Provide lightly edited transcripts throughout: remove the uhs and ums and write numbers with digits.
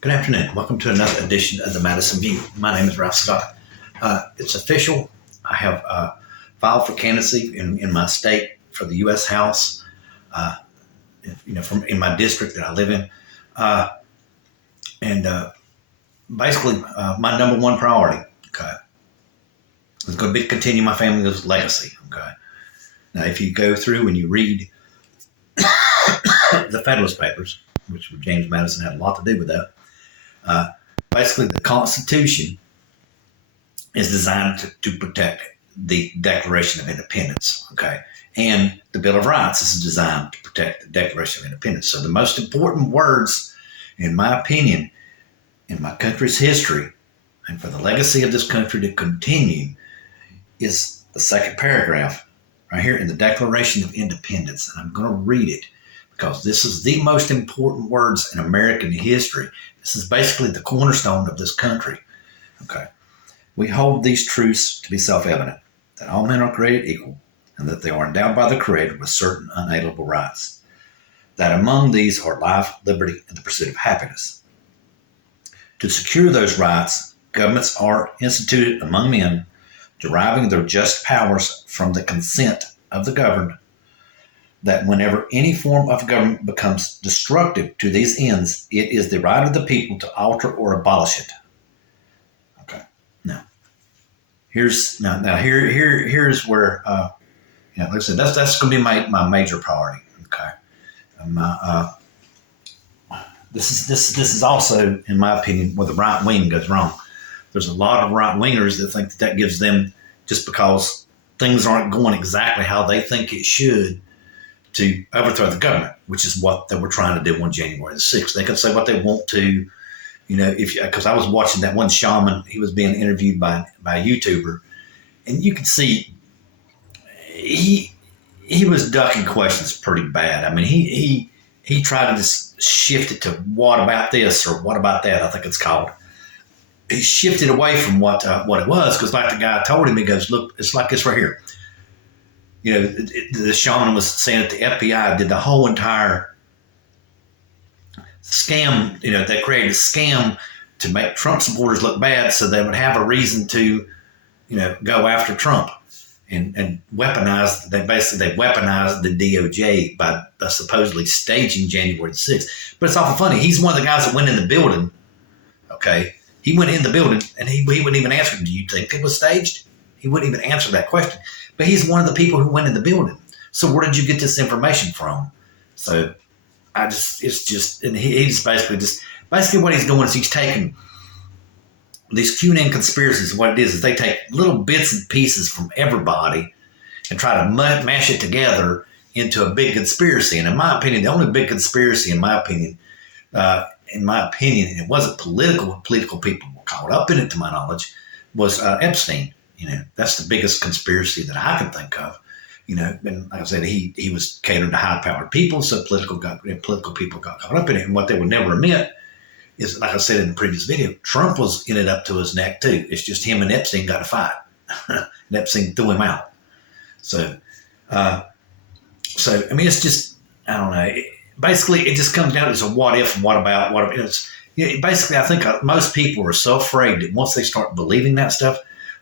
Good afternoon. Welcome to another edition of the Madison View. My name is Ralph Scott. It's official. I have filed for candidacy in my state for the U.S. House. From in my district that I live in, and basically, my number one priority, okay, is going to be to continue my family's legacy. Okay. Now, if you go through and you read the Federalist Papers, which James Madison had a lot to do with that. Basically, the Constitution is designed to protect the Declaration of Independence, okay? And the Bill of Rights is designed to protect the Declaration of Independence. So the most important words, in my opinion, in my country's history, and for the legacy of this country to continue, is the second paragraph right here in the Declaration of Independence. And I'm going to read it, because this is the most important words in American history. This is basically the cornerstone of this country. Okay. We hold these truths to be self-evident, that all men are created equal, and that they are endowed by the Creator with certain unalienable rights, that among these are life, liberty, and the pursuit of happiness. To secure those rights, governments are instituted among men, deriving their just powers from the consent of the governed, that whenever any form of government becomes destructive to these ends, it is the right of the people to alter or abolish it. Okay. Now, here's where like I said, that's going to be my major priority. Okay. This is also, in my opinion, where the right wing goes wrong. There's a lot of right wingers that think that gives them, just because things aren't going exactly how they think it should, to overthrow the government, which is what they were trying to do on January the 6th. They can say what they want to, because I was watching that one shaman, he was being interviewed by a YouTuber, and you could see he was ducking questions pretty bad. I mean, he tried to just shift it to what about this or what about that, I think it's called. He shifted away from what it was, because like the guy told him, he goes, look, it's like this right here. The shaman was saying that the FBI did the whole entire scam. They created a scam to make Trump supporters look bad, so they would have a reason to, go after Trump, and weaponize. They weaponized the DOJ by supposedly staging January the 6th. But it's awful funny. He's one of the guys that went in the building. Okay, he went in the building, and he wouldn't even answer. Do you think it was staged? He wouldn't even answer that question. But he's one of the people who went in the building. So where did you get this information from? So and he's basically what he's doing is he's taking these QAnon conspiracies. What it is they take little bits and pieces from everybody and try to mash it together into a big conspiracy. And in my opinion, the only big conspiracy, and it wasn't political people were caught up in it, to my knowledge, was Epstein. That's the biggest conspiracy that I can think of. And like I said, he was catering to high-powered people, so political people got caught up in it. And what they would never admit is, like I said in the previous video, Trump was in it up to his neck too. It's just him and Epstein got a fight. And Epstein threw him out. So I mean, it's just, I don't know. Basically, it just comes down to a what if, what about, what if. Basically, I think most people are so afraid that once they start believing that stuff,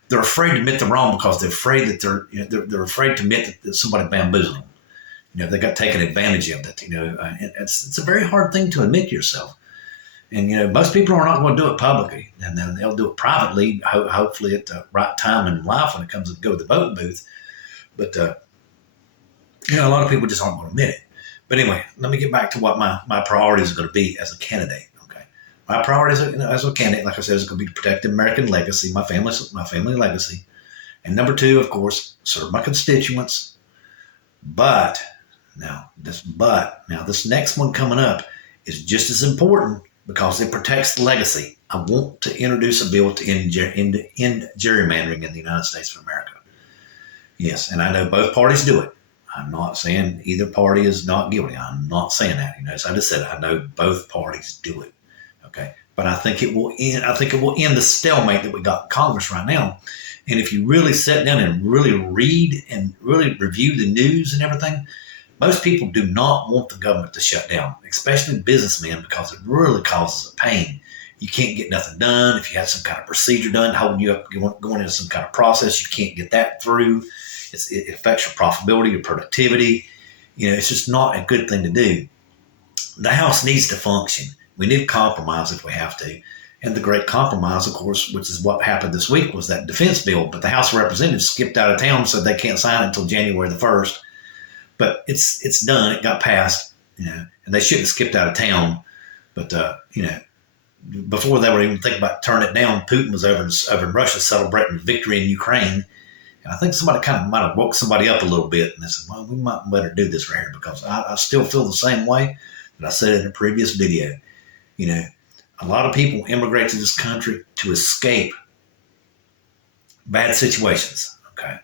they're afraid to admit they're wrong, because they're afraid that they're afraid to admit that somebody bamboozled them. They got taken advantage of that. And it's a very hard thing to admit to yourself. And most people are not going to do it publicly, and then they'll do it privately, hopefully at the right time in life when it comes to go to the voting booth. But a lot of people just aren't going to admit it. But anyway, let me get back to what my priorities are going to be as a candidate. My priorities, as a candidate, like I said, is going to be to protect the American legacy, my family legacy, and number two, of course, serve my constituents. But this next one coming up is just as important, because it protects the legacy. I want to introduce a bill to end gerrymandering in the United States of America. Yes, and I know both parties do it. I'm not saying either party is not guilty. I'm not saying that. As I just said, I know both parties do it. Okay, but I think it will end the stalemate that we got in Congress right now. And if you really sit down and really read and really review the news and everything, most people do not want the government to shut down, especially businessmen, because it really causes a pain. You can't get nothing done. If you have some kind of procedure done, holding you up, going into some kind of process, you can't get that through. It affects your profitability, your productivity. It's just not a good thing to do. The House needs to function. We need to compromise if we have to. And the great compromise, of course, which is what happened this week, was that defense bill. But the House of Representatives skipped out of town, so they can't sign it until January the 1st. But it's done. It got passed, and they shouldn't have skipped out of town. But, before they were even thinking about turning it down, Putin was over in Russia celebrating victory in Ukraine. And I think somebody kind of might have woke somebody up a little bit. And they said, well, we might better do this right here, because I still feel the same way that I said in a previous video. A lot of people immigrate to this country to escape bad situations. Okay.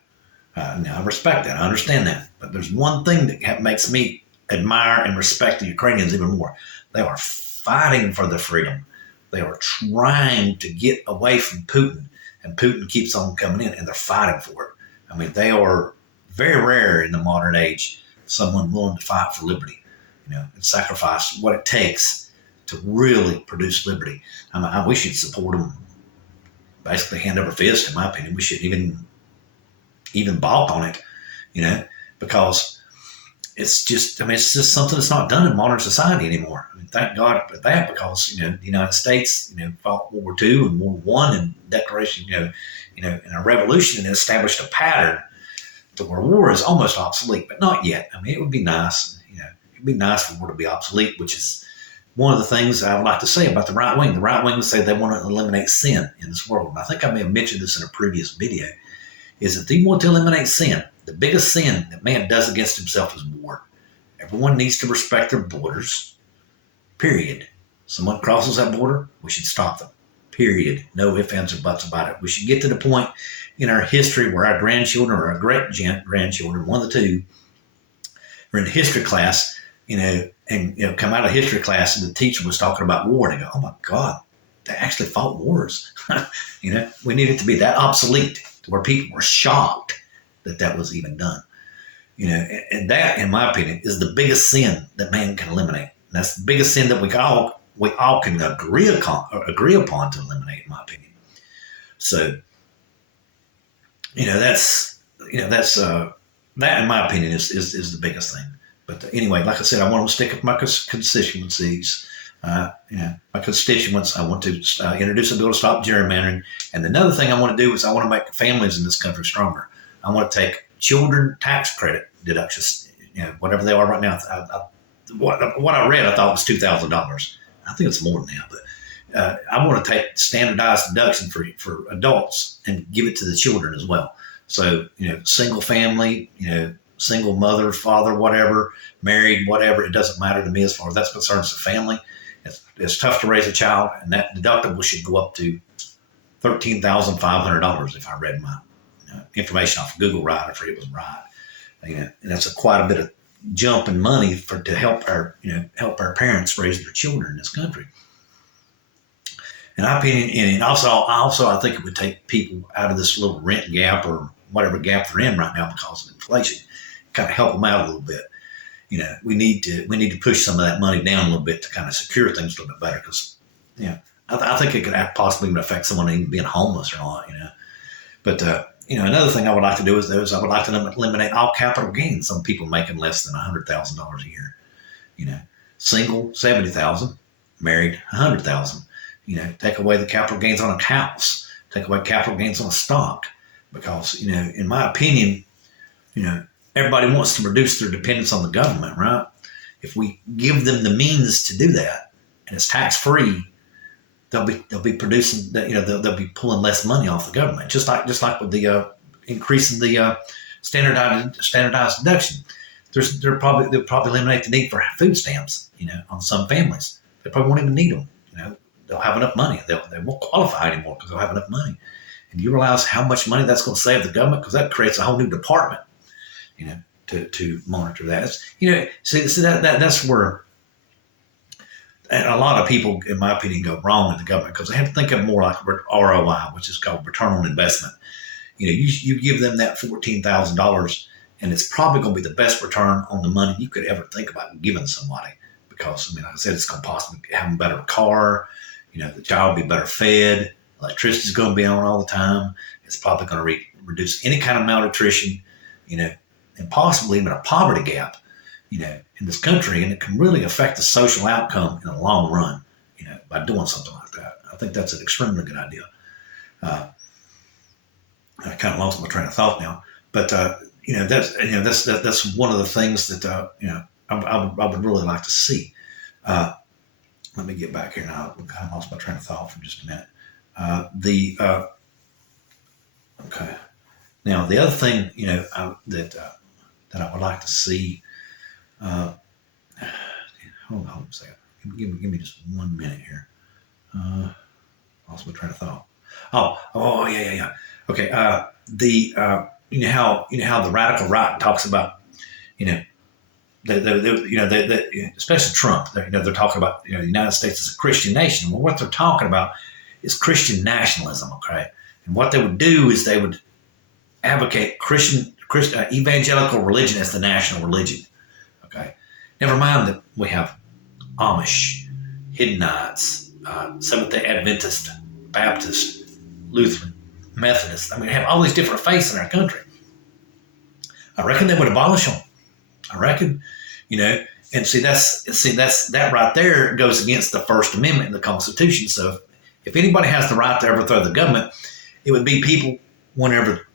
Now, I respect that. I understand that. But there's one thing that makes me admire and respect the Ukrainians even more. They are fighting for their freedom. They are trying to get away from Putin, and Putin keeps on coming in, and they're fighting for it. I mean, they are very rare in the modern age, someone willing to fight for liberty, and sacrifice what it takes to really produce liberty. We should support them basically hand over fist, in my opinion. We shouldn't even balk on it, because it's just something that's not done in modern society anymore. Thank God for that, because, the United States, fought World War II and World War I and declaration, in a revolution, and established a pattern to where war is almost obsolete, but not yet. It would be nice, it'd be nice for war to be obsolete, which is one of the things I would like to say about the right wing. The right wing say they want to eliminate sin in this world. And I think I may have mentioned this in a previous video, is that they want to eliminate sin. The biggest sin that man does against himself is war. Everyone needs to respect their borders, period. Someone crosses that border, we should stop them, period. No ifs, ands, or buts about it. We should get to the point in our history where our grandchildren or our great-grandchildren, one of the two, are in history class, and come out of history class, and the teacher was talking about war, and they go, oh my God, they actually fought wars. We need it to be that obsolete to where people were shocked that was even done. And that, in my opinion, is the biggest sin that man can eliminate. And that's the biggest sin that we all can agree upon to eliminate, in my opinion. So, that, in my opinion, is the biggest thing. But anyway, like I said, I want to stick with my constituencies. My constituents, I want to introduce a bill to stop gerrymandering. And another thing I want to do is I want to make families in this country stronger. I want to take children tax credit deductions, whatever they are right now. What I read, I thought was $2,000. I think it's more than that, but I want to take standardized deduction for adults and give it to the children as well. So, single family, single mother, father, whatever, married, whatever, it doesn't matter to me as far as that's concerned. It's a family. It's tough to raise a child, and that deductible should go up to $13,500 if I read my information off of Google right, if it was right. And that's quite a bit of jump in money to help our parents raise their children in this country. In my opinion, and also I think it would take people out of this little rent gap or whatever gap they're in right now because of inflation, kind of help them out a little bit. We need to push some of that money down a little bit to kind of secure things a little bit better, because I think it could possibly even affect someone even being homeless or not. But another thing I would like to do is I would like to eliminate all capital gains on people making less than $100,000 a year. Single $70,000, married $100,000. Take away the capital gains on a house, take away capital gains on a stock, because in my opinion, everybody wants to reduce their dependence on the government, right? If we give them the means to do that, and it's tax free, they'll be producing that. They'll be pulling less money off the government, just like with the increasing the standardized deduction. They'll probably eliminate the need for food stamps. On some families, they probably won't even need them. They'll have enough money. They won't qualify anymore because they'll have enough money. And you realize how much money that's going to save the government, because that creates a whole new department, to monitor that. See that's where a lot of people, in my opinion, go wrong in the government, because they have to think of more like ROI, which is called return on investment. You give them that $14,000, and it's probably going to be the best return on the money you could ever think about giving somebody. Because, I mean, like I said, it's going to possibly have a better car. The child will be better fed. Electricity is going to be on all the time. It's probably going to reduce any kind of malnutrition, and possibly even a poverty gap, in this country. And it can really affect the social outcome in the long run, by doing something like that. I think that's an extremely good idea. I kind of lost my train of thought now, but that's one of the things that I would really like to see. Let me get back here now. I lost my train of thought for just a minute. Okay. Now the other thing that I would like to see. Hold on a second. Give me just 1 minute here. Lost my train of thought. Oh yeah. Okay. How the radical right talks about especially Trump. They're talking about the United States as a Christian nation. Well, what they're talking about is Christian nationalism. Okay, and what they would do is they would advocate Christian evangelical religion as the national religion. Okay, never mind that we have Amish, Hiddenite, Seventh-day Adventist, Baptist, Lutheran, Methodist. I mean, we have all these different faiths in our country. I reckon they would abolish them. I reckon, and that right there goes against the First Amendment in the Constitution. So if anybody has the right to overthrow the government, it would be people. Whenever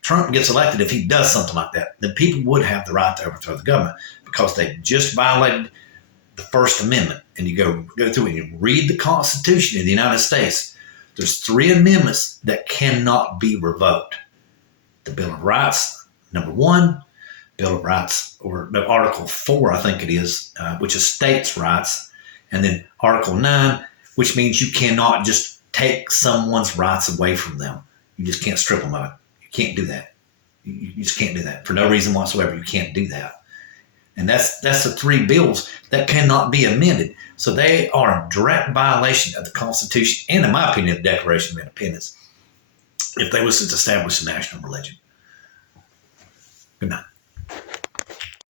Trump gets elected, if he does something like that, then people would have the right to overthrow the government because they just violated the First Amendment. And you go through and you read the Constitution of the United States. There's 3 amendments that cannot be revoked. The Bill of Rights, number 1, Bill of Rights, or no, Article 4, I think it is, which is states' rights. And then Article 9, which means you cannot just take someone's rights away from them. You just can't strip them of it. You can't do that. You just can't do that for no reason whatsoever. You can't do that. And that's the 3 bills that cannot be amended. So they are a direct violation of the Constitution and, in my opinion, the Declaration of Independence if they was to establish a national religion. Good night.